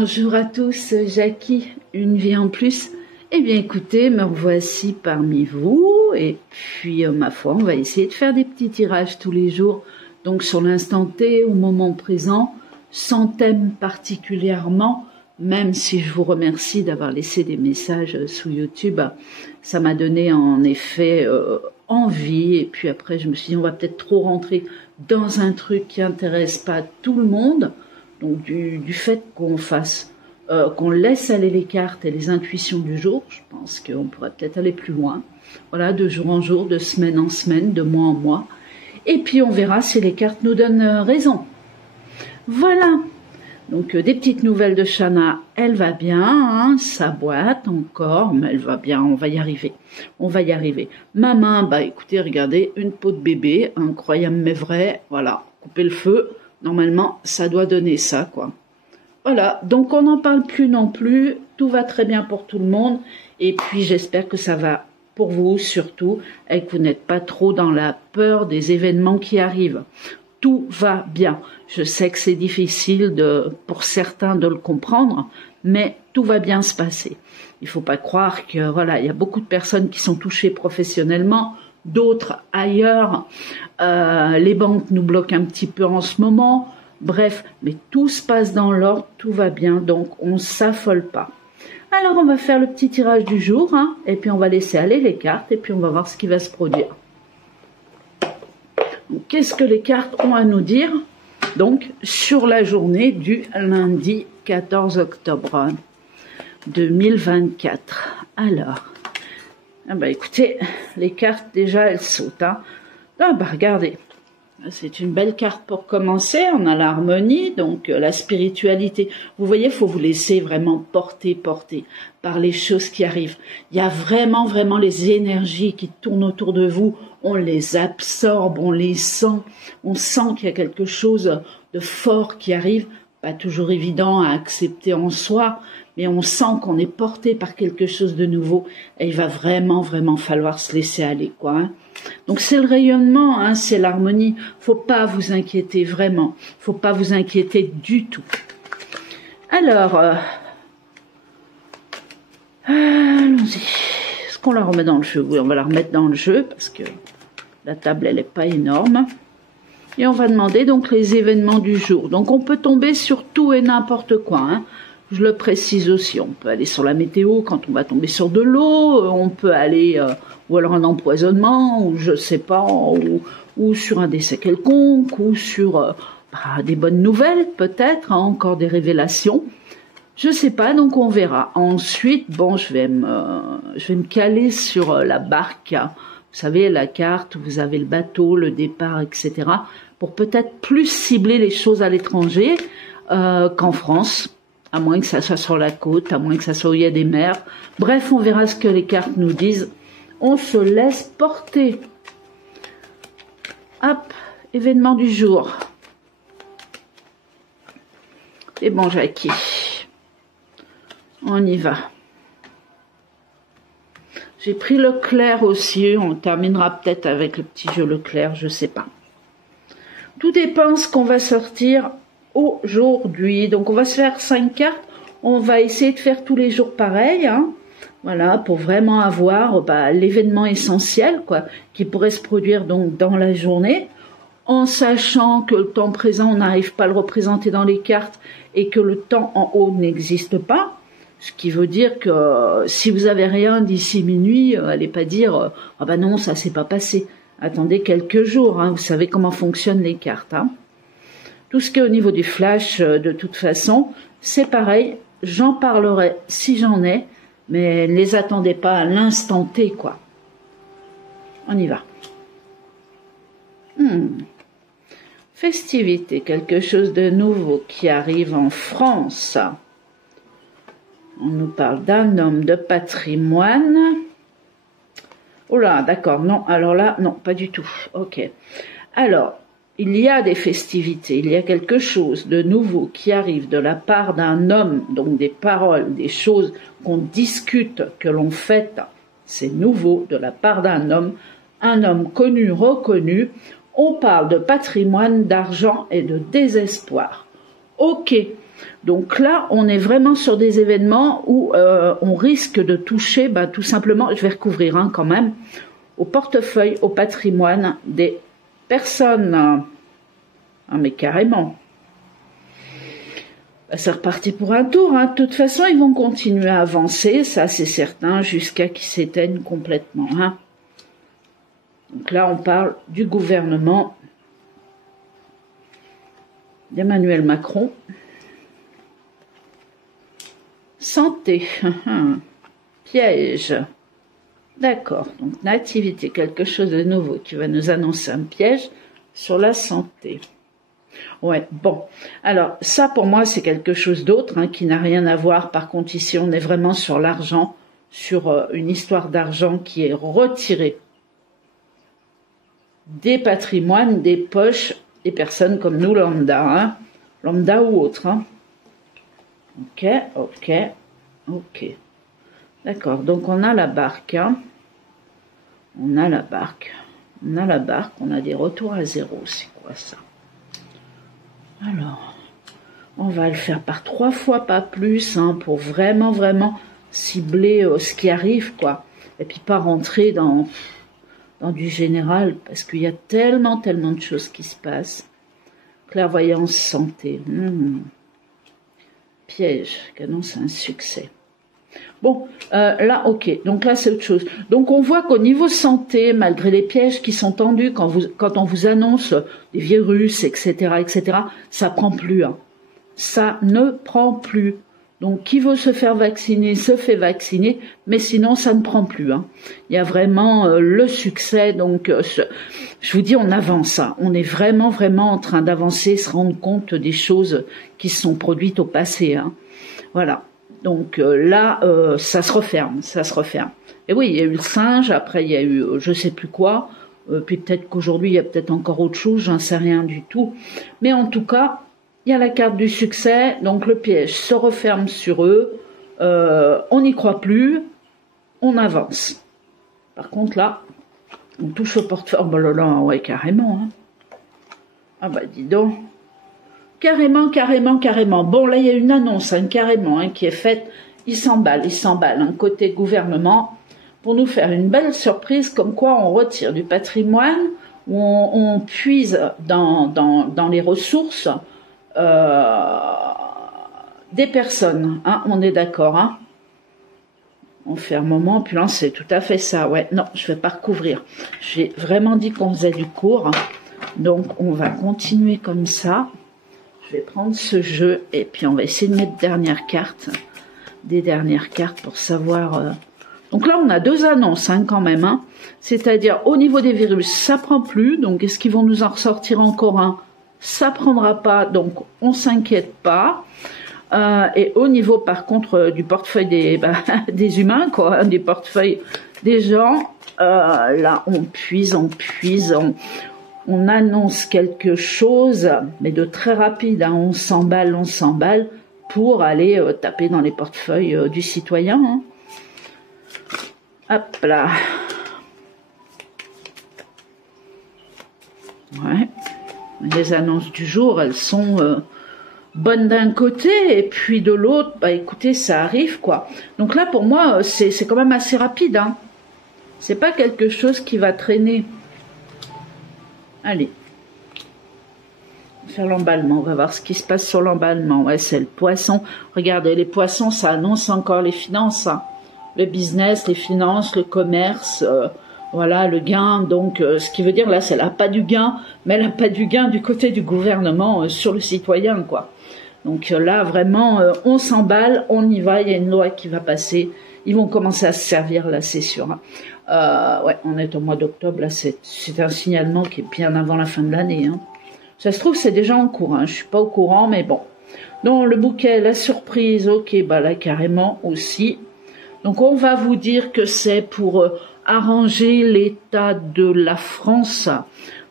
Bonjour à tous, Jackie, une vie en plus. Eh bien écoutez, me revoici parmi vous et puis ma foi, on va essayer de faire des petits tirages tous les jours. Donc sur l'instant T, au moment présent, sans thème particulièrement, même si je vous remercie d'avoir laissé des messages sous YouTube, ça m'a donné en effet envie. Et puis après, je me suis dit, on va peut-être trop rentrer dans un truc qui intéresse pas tout le monde. Donc du fait qu'on fasse, qu'on laisse aller les cartes et les intuitions du jour, je pense qu'on pourrait peut-être aller plus loin. Voilà, de jour en jour, de semaine en semaine, de mois en mois. Et puis on verra si les cartes nous donnent raison. Voilà. Donc des petites nouvelles de Shana, elle va bien, hein, ça boite encore, mais elle va bien, on va y arriver. On va y arriver. Ma main, bah écoutez, regardez, une peau de bébé, incroyable mais vrai, voilà, couper le feu. Normalement, ça doit donner ça, quoi. Voilà, donc on n'en parle plus non plus, tout va très bien pour tout le monde, et puis j'espère que ça va pour vous surtout, et que vous n'êtes pas trop dans la peur des événements qui arrivent. Tout va bien. Je sais que c'est difficile pour certains de le comprendre, mais tout va bien se passer. Il ne faut pas croire que, voilà, il y a beaucoup de personnes qui sont touchées professionnellement, d'autres ailleurs. Les banques nous bloquent un petit peu en ce moment. Bref, mais tout se passe dans l'ordre, tout va bien, donc on ne s'affole pas. Alors on va faire le petit tirage du jour, hein, et puis on va laisser aller les cartes, et puis on va voir ce qui va se produire. Qu'est-ce que les cartes ont à nous dire donc sur la journée du lundi 14 octobre 2024. Alors, ah bah écoutez, les cartes déjà elles sautent. Hein. Ah bah regardez, c'est une belle carte pour commencer. On a l'harmonie, donc la spiritualité. Vous voyez, il faut vous laisser vraiment porter par les choses qui arrivent. Il y a vraiment les énergies qui tournent autour de vous. On les absorbe, on les sent. On sent qu'il y a quelque chose de fort qui arrive. Pas toujours évident à accepter en soi, mais on sent qu'on est porté par quelque chose de nouveau. Et il va vraiment falloir se laisser aller, quoi. Hein. Donc c'est le rayonnement, hein, c'est l'harmonie. Faut pas vous inquiéter, vraiment. Faut pas vous inquiéter du tout. Alors, allons-y. Est-ce qu'on la remet dans le jeu? Oui, on va la remettre dans le jeu parce que la table, elle n'est pas énorme. Et on va demander donc les événements du jour. Donc on peut tomber sur tout et n'importe quoi. Hein. Je le précise aussi, on peut aller sur la météo quand on va tomber sur de l'eau, on peut aller, ou alors un empoisonnement, ou je sais pas, ou sur un décès quelconque, ou sur des bonnes nouvelles peut-être, hein, encore des révélations. Je sais pas, donc on verra. Ensuite, bon, je vais me caler sur la barque. Vous savez, la carte, vous avez le bateau, le départ, etc. Pour peut-être plus cibler les choses à l'étranger qu'en France. À moins que ça soit sur la côte, à moins que ça soit où il y a des mers. Bref, on verra ce que les cartes nous disent. On se laisse porter. Hop, événement du jour. Et bon, Jackie, on y va. J'ai pris le clair aussi, on terminera peut-être avec le petit jeu le clair, je sais pas. Tout dépend ce qu'on va sortir aujourd'hui. Donc on va se faire 5 cartes, on va essayer de faire tous les jours pareil, hein. Voilà, pour vraiment avoir l'événement essentiel, quoi, qui pourrait se produire donc dans la journée, en sachant que le temps présent, on n'arrive pas à le représenter dans les cartes et que le temps en haut n'existe pas. Ce qui veut dire que si vous avez rien d'ici minuit, allez pas dire ah bah non, ça s'est pas passé. Attendez quelques jours, hein, vous savez comment fonctionnent les cartes. Hein. Tout ce qui est au niveau du flash, de toute façon, c'est pareil. J'en parlerai si j'en ai, mais ne les attendez pas à l'instant T, quoi. On y va. Festivité, quelque chose de nouveau qui arrive en France. On nous parle d'un homme de patrimoine. Oh là, d'accord, non, alors là, non, pas du tout. Ok. Alors, il y a des festivités, il y a quelque chose de nouveau qui arrive de la part d'un homme, donc des paroles, des choses qu'on discute, que l'on fête. C'est nouveau de la part d'un homme connu, reconnu. On parle de patrimoine, d'argent et de désespoir. Ok. Donc là, on est vraiment sur des événements où on risque de toucher, tout simplement, je vais recouvrir quand même, au portefeuille, au patrimoine des personnes. Ah mais carrément. C'est reparti pour un tour. De toute façon, ils vont continuer à avancer, ça c'est certain, jusqu'à qu'ils s'éteignent complètement. Donc là, on parle du gouvernement d'Emmanuel Macron. Santé. Piège. D'accord. Donc, nativité, quelque chose de nouveau qui va nous annoncer un piège sur la santé. Ouais, bon. Alors, ça, pour moi, c'est quelque chose d'autre qui n'a rien à voir. Par contre, ici, on est vraiment sur l'argent, sur une histoire d'argent qui est retirée des patrimoines, des poches, des personnes comme nous, lambda, lambda ou autre. Ok, ok, ok. D'accord, donc on a la barque. On a la barque. On a la barque, on a des retours à zéro. C'est quoi ça? Alors, on va le faire par 3 fois, pas plus, pour vraiment, vraiment cibler ce qui arrive, quoi. Et puis pas rentrer dans du général, parce qu'il y a tellement, tellement de choses qui se passent. Clairvoyance santé. Piège, qui annonce un succès. Bon, là, ok. Donc là, c'est autre chose. Donc on voit qu'au niveau santé, malgré les pièges qui sont tendus, quand on vous annonce des virus, etc., ça prend plus. Ça ne prend plus. Donc qui veut se faire vacciner, se fait vacciner, mais sinon ça ne prend plus. Il y a vraiment le succès. Donc je vous dis, on avance. On est vraiment, vraiment en train d'avancer, se rendre compte des choses qui se sont produites au passé. Voilà. Donc là, ça se referme, ça se referme. Et oui, il y a eu le singe, après il y a eu je sais plus quoi, puis peut-être qu'aujourd'hui il y a peut-être encore autre chose, j'en sais rien du tout. Mais en tout cas, il y a la carte du succès, donc le piège se referme sur eux, on n'y croit plus, on avance. Par contre là, on touche au portefeuille, oh bah là là, ouais carrément. Ah bah dis donc. Carrément, carrément, carrément. Bon, là, il y a une annonce, carrément, qui est faite. Il s'emballe, côté gouvernement, pour nous faire une belle surprise, comme quoi on retire du patrimoine, où on puise dans les ressources des personnes. On est d'accord, On fait un moment, puis là, c'est tout à fait ça. Ouais, non, je vais pas recouvrir. J'ai vraiment dit qu'on faisait du court. Donc, on va continuer comme ça. Je vais prendre ce jeu et puis on va essayer de mettre des dernières cartes pour savoir. Donc là, on a 2 annonces quand même. C'est-à-dire au niveau des virus, ça prend plus. Donc est-ce qu'ils vont nous en ressortir encore un? Ça prendra pas. Donc on s'inquiète pas. Et au niveau par contre du portefeuille des humains, quoi, des portefeuilles des gens, là on puise. On annonce quelque chose, mais de très rapide, on s'emballe pour aller taper dans les portefeuilles du citoyen. Hop là. Ouais. Les annonces du jour, elles sont bonnes d'un côté, et puis de l'autre, écoutez, ça arrive, quoi. Donc là, pour moi, c'est quand même assez rapide. C'est pas quelque chose qui va traîner. Allez, on va faire l'emballement, on va voir ce qui se passe sur l'emballement. Ouais, c'est le poisson. Regardez, les poissons, ça annonce encore les finances. Le business, les finances, le commerce, voilà, le gain. Donc, ce qui veut dire, là, c'est la pas du gain, mais la pas du gain du côté du gouvernement sur le citoyen, quoi. Donc là, vraiment, on s'emballe, on y va, il y a une loi qui va passer. Ils vont commencer à se servir, là, c'est sûr. Ouais, on est au mois d'octobre, là, c'est un signalement qui est bien avant la fin de l'année. Ça se trouve, c'est déjà en cours, je suis pas au courant, mais bon. Donc, le bouquet, la surprise, ok, là, carrément aussi. Donc, on va vous dire que c'est pour arranger l'état de la France,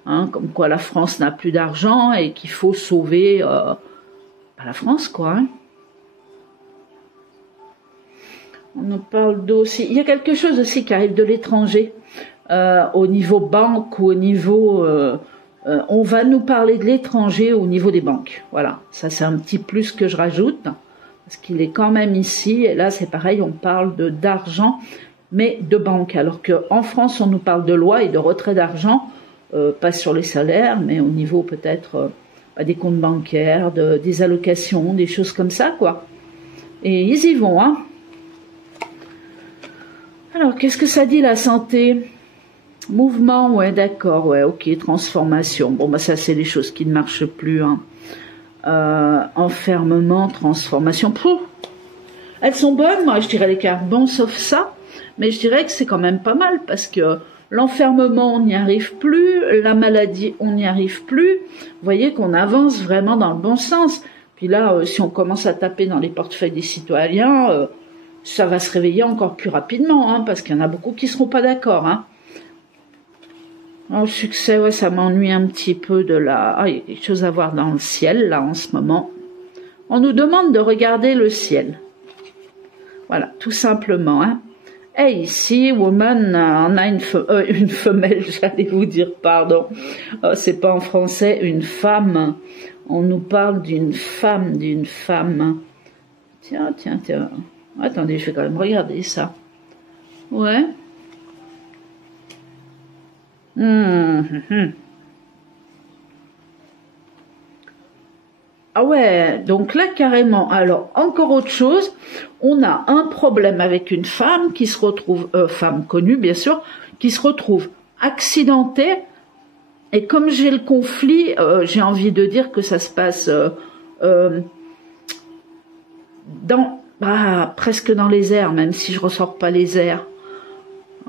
comme quoi la France n'a plus d'argent et qu'il faut sauver la France, quoi. On nous parle d'aussi. Il y a quelque chose aussi qui arrive de l'étranger, au niveau banque ou au niveau On va nous parler de l'étranger au niveau des banques. Voilà, ça c'est un petit plus que je rajoute, parce qu'il est quand même ici, et là c'est pareil, on parle d'argent, mais de banque, alors qu'en France on nous parle de loi et de retrait d'argent, pas sur les salaires, mais au niveau peut-être des comptes bancaires, des allocations, des choses comme ça, quoi. Et ils y vont, hein. Alors, qu'est-ce que ça dit la santé? Mouvement, ouais, d'accord, ouais, ok, transformation. Bon, bah ça, c'est les choses qui ne marchent plus, hein. Enfermement, transformation. Pouf, elles sont bonnes, moi, je dirais les cartes bon, sauf ça. Mais je dirais que c'est quand même pas mal, parce que l'enfermement, on n'y arrive plus. La maladie, on n'y arrive plus. Vous voyez qu'on avance vraiment dans le bon sens. Puis là, si on commence à taper dans les portefeuilles des citoyens, ça va se réveiller encore plus rapidement, hein, parce qu'il y en a beaucoup qui seront pas d'accord, hein. Alors, le succès, ouais, ça m'ennuie un petit peu de la... Ah, il y a quelque chose à voir dans le ciel, là, en ce moment. On nous demande de regarder le ciel. Voilà, tout simplement, hein. Et ici, woman, on a une femelle, j'allais vous dire, pardon. C'est pas en français, une femme. On nous parle d'une femme, Tiens, tiens, tiens. Attendez, je vais quand même regarder ça. Ouais. Ah ouais, donc là carrément, alors encore autre chose, on a un problème avec une femme qui se retrouve, femme connue bien sûr, qui se retrouve accidentée, et comme j'ai le conflit, j'ai envie de dire que ça se passe presque dans les airs, même si je ressors pas les airs.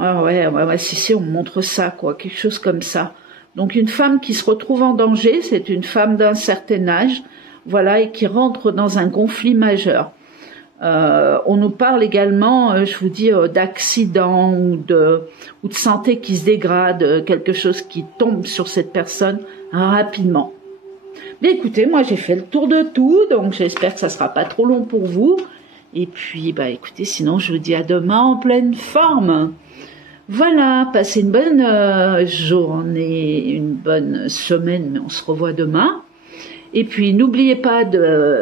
Ah ouais, si, on montre ça, quoi, quelque chose comme ça. Donc une femme qui se retrouve en danger, c'est une femme d'un certain âge, voilà, et qui rentre dans un conflit majeur. On nous parle également, je vous dis, d'accidents ou de santé qui se dégrade, quelque chose qui tombe sur cette personne rapidement. Mais écoutez, moi j'ai fait le tour de tout, donc j'espère que ça sera pas trop long pour vous. Et puis, bah écoutez, sinon je vous dis à demain en pleine forme. Voilà, passez une bonne journée, une bonne semaine, mais on se revoit demain. Et puis n'oubliez pas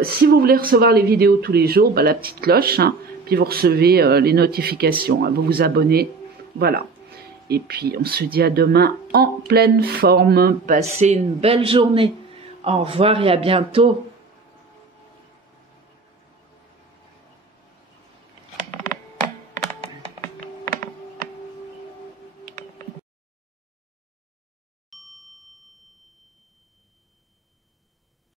si vous voulez recevoir les vidéos tous les jours, bah, la petite cloche, hein, puis vous recevez les notifications, hein, vous vous abonnez, voilà. Et puis on se dit à demain en pleine forme, passez une belle journée. Au revoir et à bientôt.